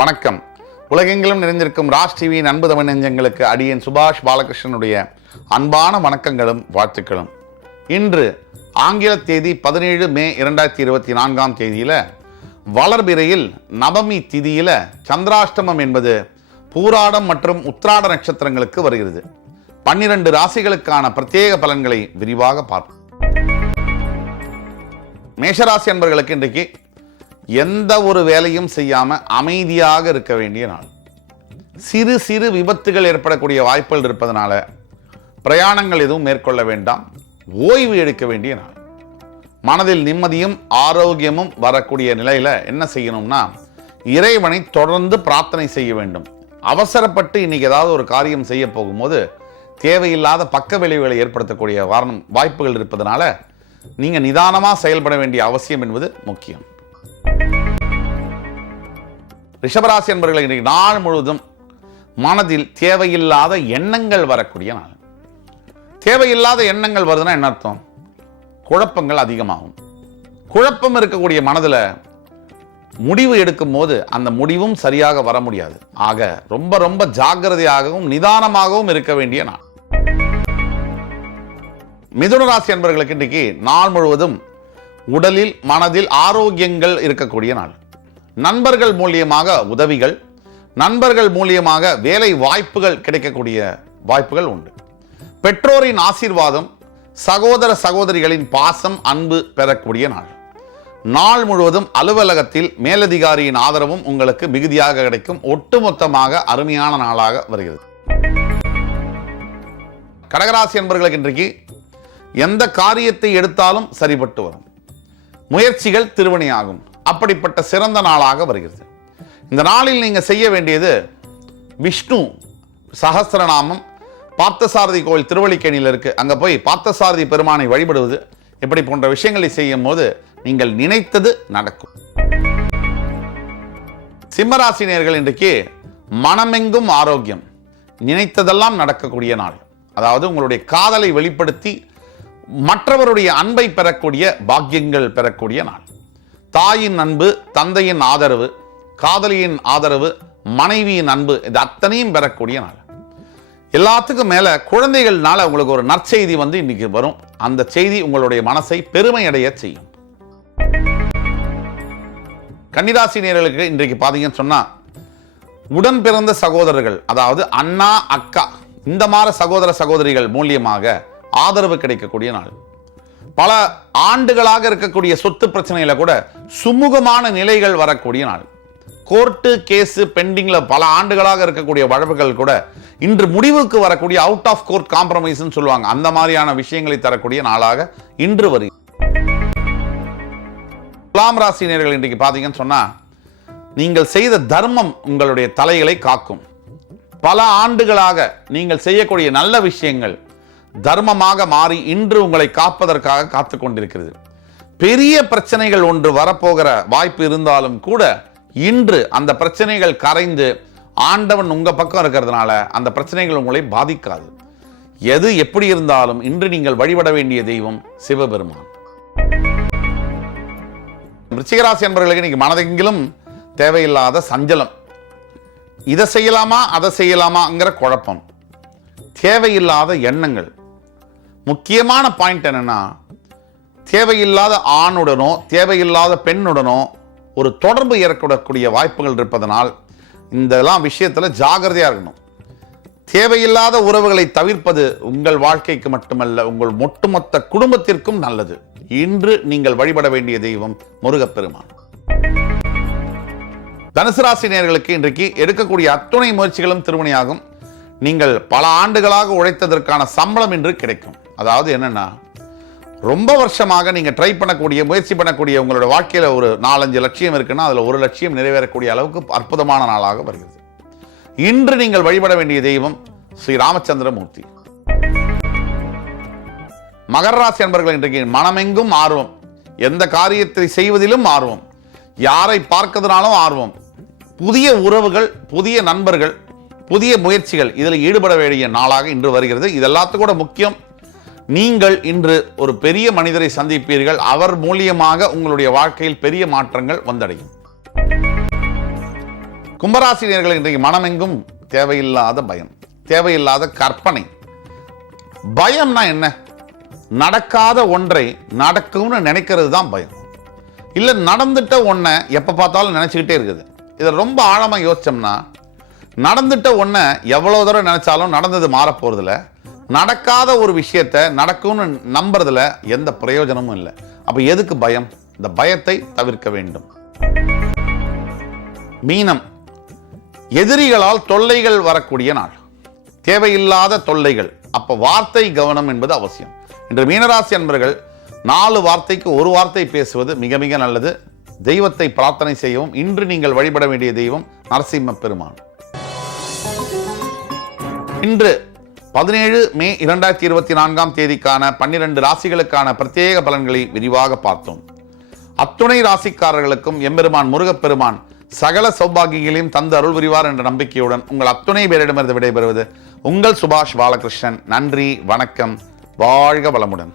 வணக்கம். உலகெங்கிலும் நிறைந்திருக்கும் ராஜ் டிவியின் அன்பு தமிழ் நெஞ்சங்களுக்கு அடியேன் சுபாஷ் பாலகிருஷ்ணனுடைய அன்பான வணக்கங்களும் வாழ்த்துக்களும். இன்று ஆங்கில தேதி 17 மே 2024 தேதியில் வளர்பிறையில் நவமி திதியில் சந்திராஷ்டமம் என்பது பூராடம் மற்றும் உத்திராட நட்சத்திரங்களுக்கு வருகிறது. 12 ராசிகளுக்கான பிரத்யேக பலன்களை விரிவாக பார்ப்போம். மேஷராசி அன்பர்களுக்கு இன்றைக்கு எந்த ஒரு வேலையும் செய்யாம அமைதியாக இருக்க வேண்டிய நாள். சிறு சிறு விபத்துகள் ஏற்படக்கூடிய வாய்ப்புகள் இருப்பதனால பிரயாணங்கள் எதுவும் மேற்கொள்ள வேண்டாம், ஓய்வு எடுக்க வேண்டிய நாள். மனதில் நிம்மதியும் ஆரோக்கியமும் வரக்கூடிய நிலையில என்ன செய்யணும்னா, இறைவனை தொடர்ந்து பிரார்த்தனை செய்ய வேண்டும். அவசரப்பட்டு இன்னைக்கு ஏதாவது ஒரு காரியம் செய்ய போகும்போது தேவையில்லாத பக்க விளைவுகளை ஏற்படுத்தக்கூடிய வாய்ப்புகள் இருப்பதனால நீங்க நிதானமா செயல்பட வேண்டிய அவசியம் என்பது முக்கியம். ரிஷபராசி என்பவர்கள் இன்றைக்கு நாள் முழுவதும் மனதில் தேவையில்லாத எண்ணங்கள் வரக்கூடிய நாள். தேவையில்லாத எண்ணங்கள் வருதுன்னா என்ன அர்த்தம்? குழப்பங்கள் அதிகமாகும். குழப்பம் இருக்கக்கூடிய மனதில் முடிவு எடுக்கும் போது அந்த முடிவும் சரியாக வர முடியாது. ஆக ரொம்ப ரொம்ப ஜாக்கிரதையாகவும் நிதானமாகவும் இருக்க வேண்டிய நாள். மிதுன ராசி என்பவர்களுக்கு இன்றைக்கு நாள் முழுவதும் உடலில் மனதில் ஆரோக்கியங்கள் இருக்கக்கூடிய நாள். நண்பர்கள் மூலியமாக உதவிகள், நண்பர்கள் மூலியமாக வேலை வாய்ப்புகள் கிடைக்கக்கூடிய வாய்ப்புகள் உண்டு. பெற்றோரின் ஆசீர்வாதம், சகோதர சகோதரிகளின் பாசம், அன்பு பெறக்கூடிய நாள். நாள் முழுவதும் அலுவலகத்தில் மேலதிகாரியின் ஆதரவும் உங்களுக்கு மிகுதியாக கிடைக்கும். ஒட்டுமொத்தமாக அருமையான நாளாக வருகிறது. கடகராசி என்பவர்களுக்கு இன்றைக்கு எந்த காரியத்தை எடுத்தாலும் சரிபட்டு வரும். முயற்சிகள் திருவினையாகும். அப்படிப்பட்ட சிறந்த நாளாக வருகிறது. இந்த நாளில் நீங்க செய்ய வேண்டியது விஷ்ணு சஹஸ்ரநாமம். பார்த்தசாரதி கோவில் திருவல்லிக்கேணியில் இருக்கு, அங்க போய் பார்த்தசாரதி பெருமானை வழிபடுவது, இப்படி போன்ற விஷயங்களை செய்யும் போது நீங்கள் நினைத்தது நடக்கும். சிம்மராசினியர்கள் இன்றைக்கு மனமெங்கும் ஆரோக்கியம், நினைத்ததெல்லாம் நடக்கக்கூடிய நாள். அதாவது உங்களுடைய காதலை வெளிப்படுத்தி மற்றவருடைய அன்பை பெறக்கூடிய பாக்கியங்கள் பெறக்கூடிய நாள். தாயின் அன்பு, தந்தையின் ஆதரவு, காதலியின் ஆதரவு, மனைவியின் அன்பு, இது அத்தனையும் பெறக்கூடிய நாள். எல்லாத்துக்கும் மேல குழந்தைகள்னால உங்களுக்கு ஒரு நற்செய்தி இன்னைக்கு வரும். அந்த செய்தி உங்களுடைய மனசை பெருமையடைய செய்யும். கன்னிராசி நேயர்களுக்கு இன்றைக்கு பாத்தீங்கன்னு சொன்னா, உடன் பிறந்த சகோதரர்கள், அதாவது அண்ணா அக்கா, இந்த மாதிரி சகோதர சகோதரிகள் மூலியமாக ஆதரவு கிடைக்கக்கூடிய நாள். பல ஆண்டுகளாக இருக்கக்கூடிய சொத்து பிரச்சனையில கூட சுமூகமான நிலைகள் வரக்கூடிய நாள். கோர்ட்டு கேஸ் பெண்டிங்ல பல ஆண்டுகளாக இருக்கக்கூடிய வழக்குகள் கூட இன்று முடிவுக்கு வரக்கூடிய அவுட் ஆஃப் கோர்ட் காம்ப்ரமைஸ் சொல்லுவாங்க, அந்த மாதிரியான விஷயங்களை தரக்கூடிய நாளாக இன்று வருகிறது. துலாம் ராசினியர்கள் இன்றைக்கு பாத்தீங்கன்னு சொன்னா, நீங்கள் செய்த தர்மம் உங்களுடைய தலைகளை காக்கும். பல ஆண்டுகளாக நீங்கள் செய்யக்கூடிய நல்ல விஷயங்கள் தர்மமாக மாறி இன்று உங்களை காப்பதற்காக காத்து கொண்டிருக்கிறது. பெரிய பிரச்சனைகள் ஒன்று வரப்போகிற வாய்ப்பு இருந்தாலும் கூட இன்று அந்த பிரச்சனைகள் கரைந்து ஆண்டவன் உங்க பக்கம் இருக்கிறதுனால அந்த பிரச்சனைகள் உங்களை பாதிக்காது. எது எப்படி இருந்தாலும் இன்று நீங்கள் வழிபட வேண்டிய தெய்வம் சிவபெருமான். விருச்சிகராசி என்பவர்களுக்கு இன்னைக்கு மனதெங்கிலும் தேவையில்லாத சஞ்சலம். இதை செய்யலாமா அதை செய்யலாமாங்கிற குழப்பம், தேவையில்லாத எண்ணங்கள். முக்கியமான பாயிண்ட் என்னன்னா, தேவையில்லாத ஆணுடனோ தேவையில்லாத பெண்ணுடனோ ஒரு தொடர்பு ஏற்படக்கூடிய வாய்ப்புகள் இருப்பதனால் இதெல்லாம் விஷயத்துல ஜாகிரதையா இருக்கணும். தேவையில்லாத உறவுகளை தவிர்ப்பது உங்கள் வாழ்க்கைக்கு மட்டுமல்ல, உங்கள் ஒட்டுமொத்த குடும்பத்திற்கும் நல்லது. இன்று நீங்கள் வழிபட வேண்டிய தெய்வம் முருகப்பெருமான். தனுசு ராசி நேயர்களுக்கு இன்றைக்கு எடுக்கக்கூடிய அத்துணை முயற்சிகளும் திருவினையாகும். நீங்கள் பல ஆண்டுகளாக உழைத்ததற்கான சம்பளம் இன்று கிடைக்கும். அதாவது என்னன்னா, ரொம்ப வருஷமாக நீங்க ட்ரை பண்ணக்கூடிய முயற்சி பண்ணக்கூடிய உங்களோட வாழ்க்கையில ஒரு 4-5 லட்சியம் இருக்குன்னா அதுல ஒரு லட்சியம் நிறைவேறக்கூடிய அளவுக்கு அற்புதமான நாளாக வருகிறது. இன்று நீங்கள் வழிபட வேண்டிய தெய்வம் ஸ்ரீ ராமச்சந்திரமூர்த்தி. மகர ராசி என்பவர்கள் இன்றைக்கு மனமெங்கும் ஆர்வம், எந்த காரியத்தை செய்வதிலும் ஆர்வம், யாரை பார்க்கிறதுனாலும் ஆர்வம், புதிய உறவுகள், புதிய நண்பர்கள், புதிய முயற்சிகள், இதில் ஈடுபட வேண்டிய நாளாக இன்று வருகிறது. இது எல்லாத்துக்கும் கூட முக்கியம், நீங்கள் இன்று ஒரு பெரிய மனிதரை சந்திப்பீர்கள். அவர் மூலியமாக உங்களுடைய வாழ்க்கையில் பெரிய மாற்றங்கள் வந்தடையும். கும்பராசினியர்கள் இன்றைக்கு மனமெங்கும் தேவையில்லாத பயம், தேவையில்லாத கற்பனை. பயம்னா என்ன? நடக்காத ஒன்றை நடக்கும்னு நினைக்கிறது தான் பயம். இல்லை நடந்துட்ட ஒன்றை எப்போ பார்த்தாலும் நினச்சிக்கிட்டே இருக்குது. இதை ரொம்ப ஆழமாக யோசிச்சோம்னா, நடந்துட்ட ஒன்றை எவ்வளோ தூரம் நினைச்சாலும் நடந்தது மாறப்போறதில்ல. நடக்காத ஒரு விஷயத்தை நடக்கும்னு நம்புறதுல எந்த பிரயோஜனமும் இல்லை. அப்போ எதுக்கு பயம்? இந்த பயத்தை தவிர்க்க வேண்டும். மீனம், எதிரிகளால் தொல்லைகள் வரக்கூடிய நாள், தேவையில்லாத தொல்லைகள். அப்போ வார்த்தை கவனம் என்பது அவசியம். இன்று மீனராசி அன்பர்கள் 4 வார்த்தைக்கு 1 வார்த்தை பேசுவது மிக மிக நல்லது. தெய்வத்தை பிரார்த்தனை செய்யவும். இன்று நீங்கள் வழிபட வேண்டிய தெய்வம் நரசிம்ம பெருமான். இன்று 17 மே 2024 தேதிக்கான 12 ராசிகளுக்கான பிரத்யேக பலன்களை விரிவாக பார்த்தோம். அத்துணை ராசிக்காரர்களுக்கும் எம்பெருமான் முருகப்பெருமான் சகல சௌபாகியங்களையும் தந்து அருள் புரிவார் என்ற நம்பிக்கையுடன் உங்கள் அத்துணை பேரிடமிருந்து விடைபெறுவது உங்கள் சுபாஷ் பாலகிருஷ்ணன். நன்றி, வணக்கம், வாழ்க வளமுடன்.